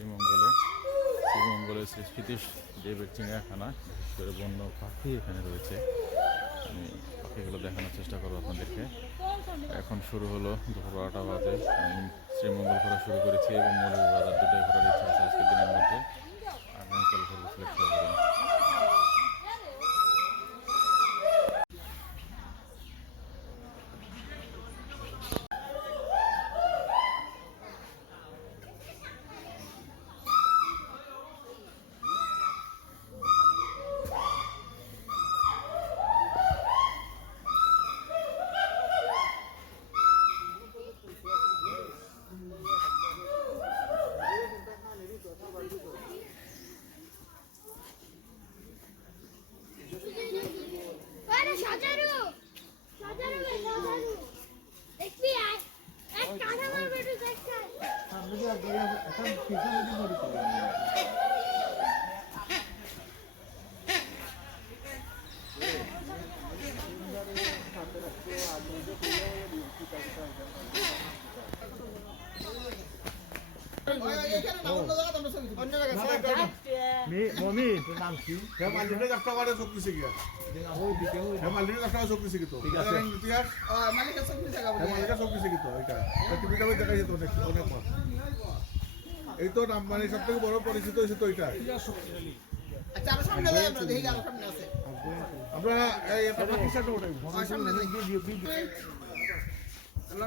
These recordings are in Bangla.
শ্রীমঙ্গলে, শ্রীমঙ্গলের শ্রী সতীশ দেবের চিড়িয়াখানা বিশেষ করে বন্য পাখি এখানে রয়েছে। আমি পাখিগুলো দেখানোর চেষ্টা করব আপনাদেরকে। এখন শুরু হলো দুপুর বারোটা বাজে। আমি শ্রীমঙ্গল ঘোরা শুরু করেছি এবং মৌলভী বাজার দুটোই ঘোরার ইচ্ছা আছে আজকের দিনের মধ্যে। আগামীকাল ঘুরবো সিলেক্ট এই তো মানে সব থেকে বড় পরিচিত হয়েছে তো এটা আমরা এই একটা পাকিস্তান ওটাই এরা তো নিরাই বসে এরা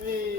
এই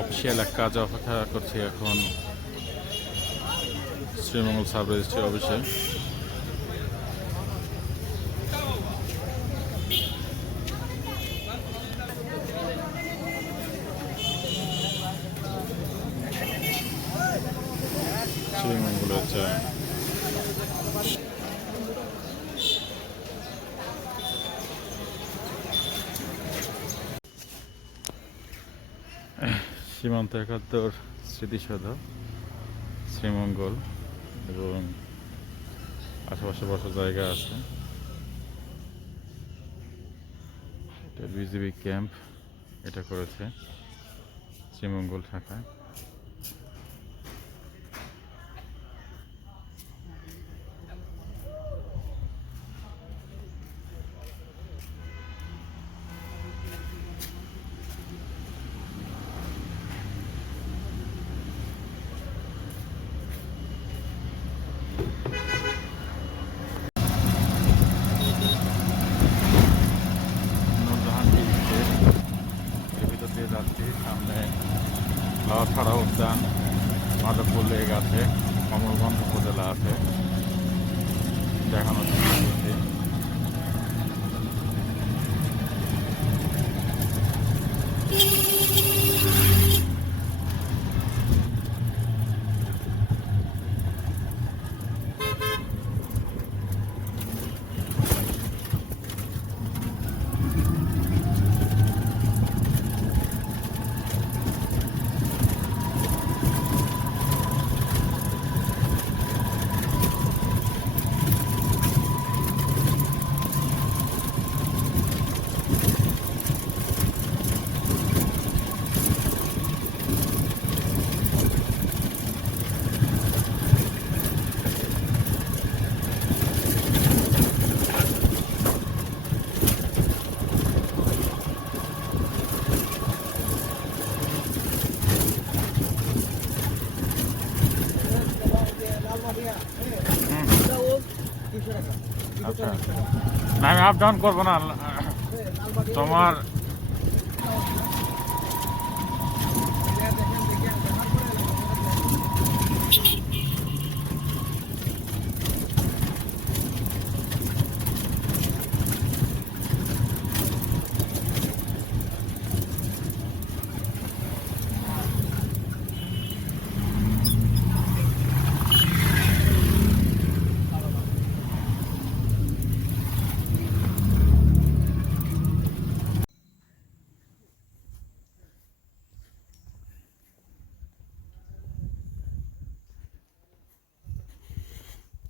অফিসিয়াল এক কাজ অপেক্ষা করছি এখন। শ্রীমঙ্গল সাব রেজিস্ট্রি অফিসে। শ্রীমঙ্গলের সীমান্ত একাত্তর স্মৃতিসৌধ, শ্রীমঙ্গল এবং আশেপাশে বসার জায়গা আছে। এটা বিজিবি ক্যাম্প, এটা করেছে শ্রীমঙ্গল শাখায়। আপ ডাউন করব না। তোমার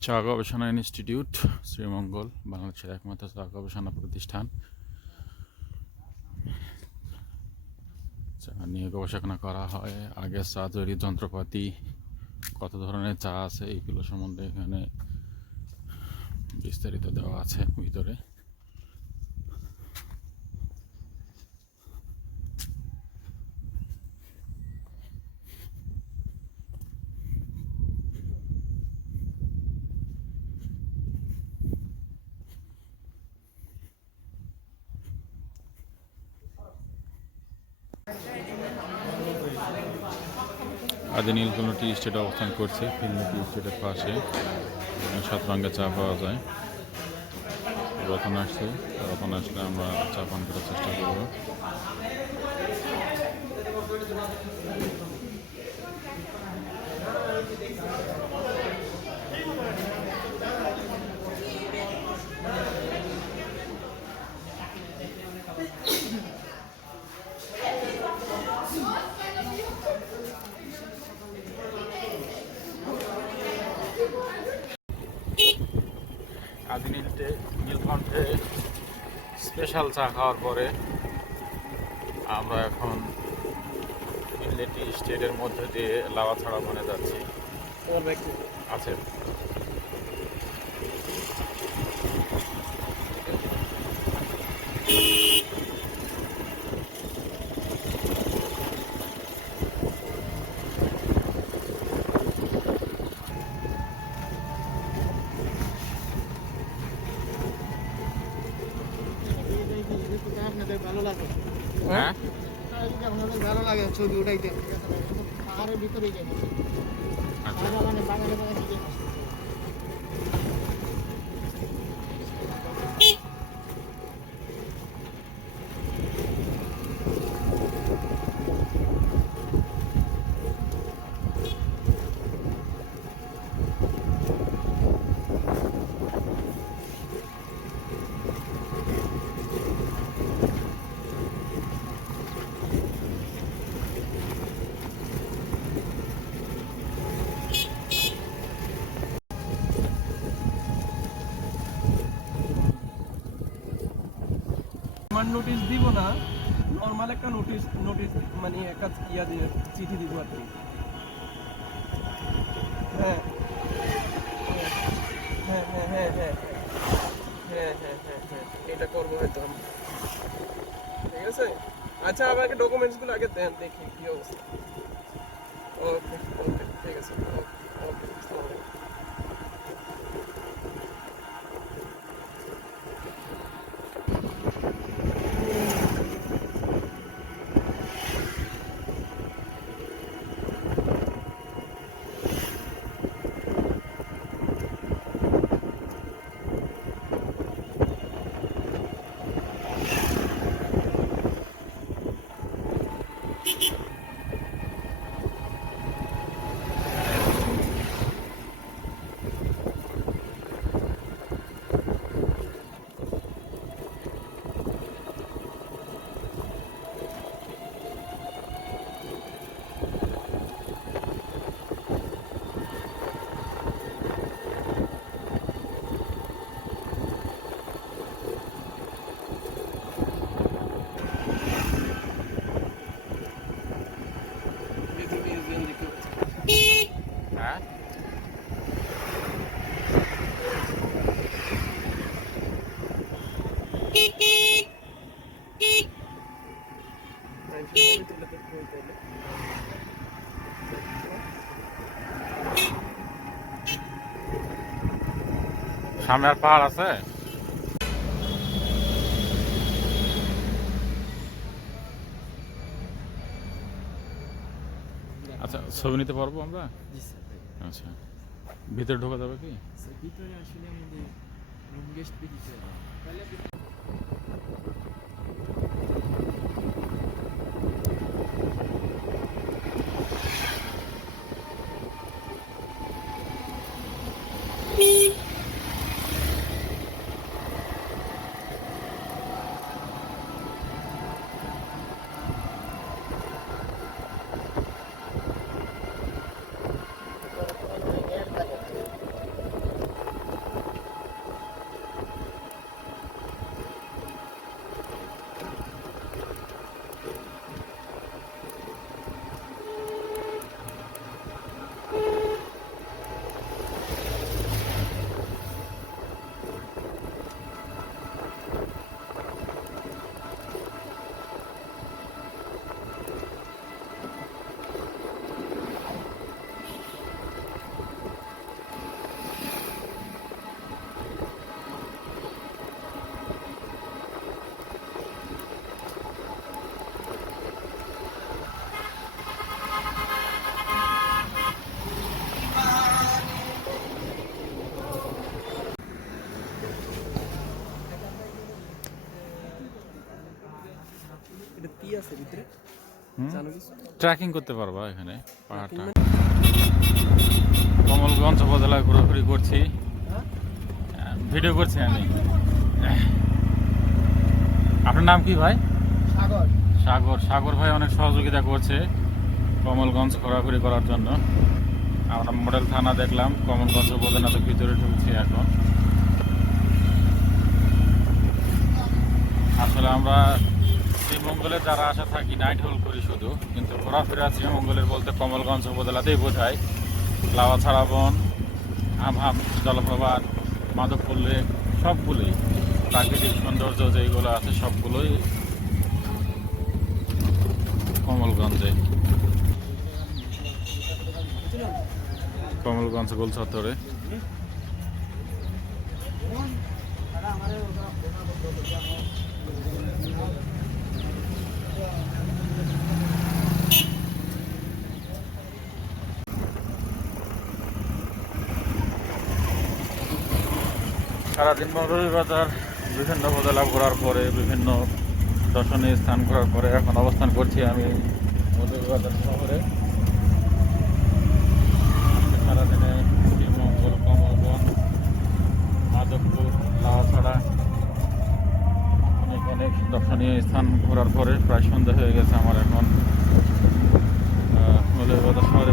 চা গবেষণা ইনস্টিটিউট, শ্রীমঙ্গল, বাংলাদেশের একমাত্র চা গবেষণা প্রতিষ্ঠান। চা নিয়ে গবেষণা করা হয়। আগে চা তৈরির যন্ত্রপাতি, কত ধরনের চা আছে, এইগুলো সম্বন্ধে এখানে বিস্তারিত দেওয়া আছে ভিতরে। আদি নীলকণ্ঠ টি স্টেটে অবস্থান করছে ফিল্মি টি স্টেটের পাশে সাতরাঙ্গা চা পাওয়া যায়। রতন আসছে। রতন আসলে আমরা চা পান করার চেষ্টা করব। আদি নীলটে নীলকণ্ঠে স্পেশাল চা খাওয়ার পরে আমরা এখন ইনলেটি স্টেটের মধ্যে দিয়ে লাওয়াছড়া বনে যাচ্ছি। আছে আপনাদের ভালো লাগে। হ্যাঁ? আপনাদের ভালো লাগে ছবি উঠাইতে। পাহাড়ের ভিতরে যাবে আচ্ছা। বাগানে বাগানে বাগানে নোটিশ দিব না নর্মাল একটা নোটিশ নোটিশ মানে একটা ইয়া দিয়ে চিঠি দিব আর কি। হ্যাঁ। হ্যাঁ হ্যাঁ হ্যাঁ হ্যাঁ হ্যাঁ হ্যাঁ হ্যাঁ হ্যাঁ এটা করব। ঠিক আছে? আচ্ছা আমাকে ডকুমেন্টসগুলো আগে দেন, দেখি কি অবস্থা। সামনে আর পাহাড় আছে? আচ্ছা ছবি নিতে পারব আমরা? আচ্ছা। ভিতরে ঢোকা যাবে কি? ভিতরে আসলে আমাদের ট্রেকিং করতে পারবা এখানে পাহাড়টা। কমলগঞ্জ উপজেলায় ঘোরাঘুরি করছি। হ্যাঁ? ভিডিও করছি আমি। আপনার নাম কি ভাই? সাগর। সাগর। সাগর ভাই অনেক সহযোগিতা করছে কমলগঞ্জ ঘোরাঘুরি করার জন্য। আমরা মডেল থানা দেখলাম কমলগঞ্জ উপজেলাতে ভিতরে ঢুকছি এখন। আসলে আমরা শ্রীমঙ্গলে যারা আসা থাকি নাইট হোল করি শুধু, কিন্তু ঘোরাফেরা শ্রীমঙ্গলের বলতে কমলগঞ্জ উপজেলাতেই বোঝায়। লাওয়া ছাড়া বন আমহাম জলপ্রপাত মাধবপল্লী সবগুলোই প্রাকৃতিক সৌন্দর্য যেগুলো আছে, সবগুলোই কমলগঞ্জে। কমলগঞ্জ গোল চত্বরে। সারাদিন বাজার, বিভিন্ন উপজেলা ঘোরার পরে, বিভিন্ন দর্শনীয় স্থান ঘোরার পরে এখন অবস্থান করছি আমি মৌলভী বাজার শহরে। সারাদিনে শ্রীমঙ্গল কমলগঞ্জ মাধবপুর লাওয়াছড়া অনেক অনেক দর্শনীয় স্থান ঘোরার পরে প্রায় সন্ধ্যা হয়ে গেছে আমার এখন। মৌলভীবাজার শহরে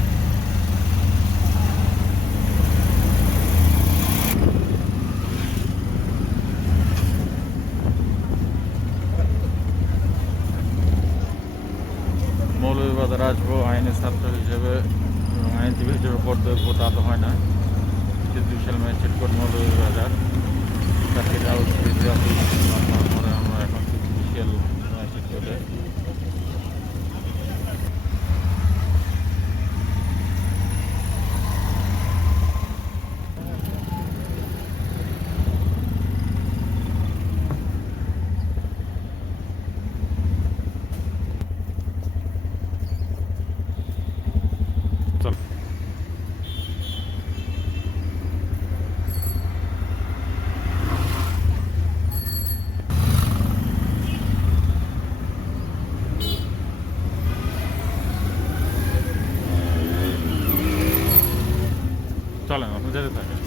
জুডিশিয়াল ম্যাচের কোর্ট মৌলভীবাজার তাকে আমরা এখন জুডিশিয়াল ম্যাজিস্ট্রেট কোর্টে চল চলেন আপনি যেতে থাকেন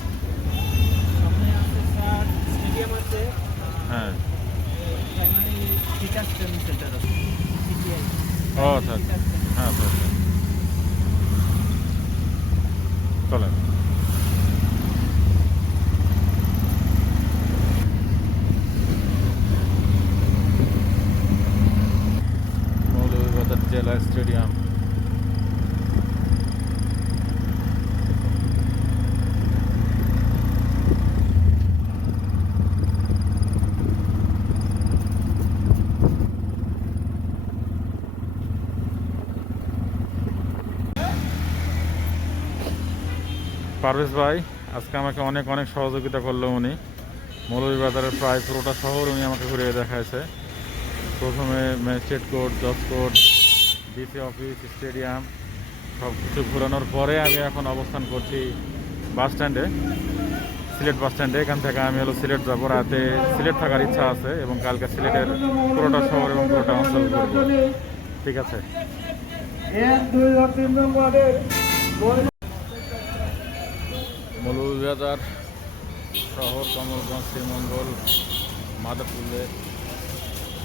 সামনে আছে স্যার স্টেডিয়াম আছে হ্যাঁ প্রাইমারি টিচার্স ট্রেনিং সেন্টার আছে সিটিআই ও আচ্ছা আচ্ছা হ্যাঁ আচ্ছা আচ্ছা চলেন মৌলভীবাজার জেলা স্টেডিয়াম। পারভেজ ভাই, আজকে আমাকে অনেক অনেক সহযোগিতা করল উনি। মৌলভীবাজারের প্রায় পুরোটা শহর উনি আমাকে ঘুরিয়ে দেখাইছে। প্রথমে ম্যাজিস্ট্রেট কোর্ট, জজ কোর্ট ডিসি অফিস স্টেডিয়াম সব কিছু ঘোরানোর পরে আমি এখন অবস্থান করছি বাস স্ট্যান্ডে সিলেট বাস স্ট্যান্ডে। এখান থেকে আমি হলো সিলেট যাব। রাতে সিলেট থাকার ইচ্ছা আছে এবং কালকে সিলেটের পুরোটা শহর এবং পুরোটা অঞ্চল ঘুরবো। ঠিক আছে? মৌলভীবাজার শহর কমলগঞ্জ শ্রীমঙ্গল মাদারপুলে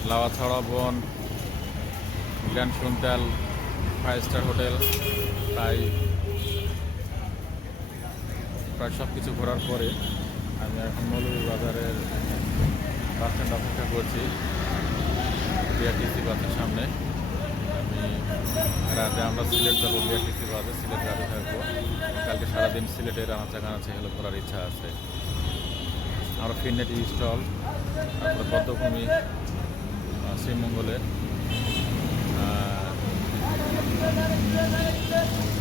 লাওয়াছড়া বন। Grand Sultan five star hotel তাই প্রায় সব কিছু ঘোরার পরে আমি এখন মৌলভীবাজারের বাস স্ট্যান্ড অপেক্ষা করছি বিআরটিসি বাসের সামনে। আমি রাতে আমরা সিলেট যাব বিআরটিসি বাসে সিলেট রাতে থাকব। কালকে সারাদিন সিলেটের আনাচা কানাচা হেলো করার ইচ্ছা আছে। আমরা ফিননেট স্টল তারপরে পদ্মভূমি আহ, শ্রীমঙ্গলে 那边那边那边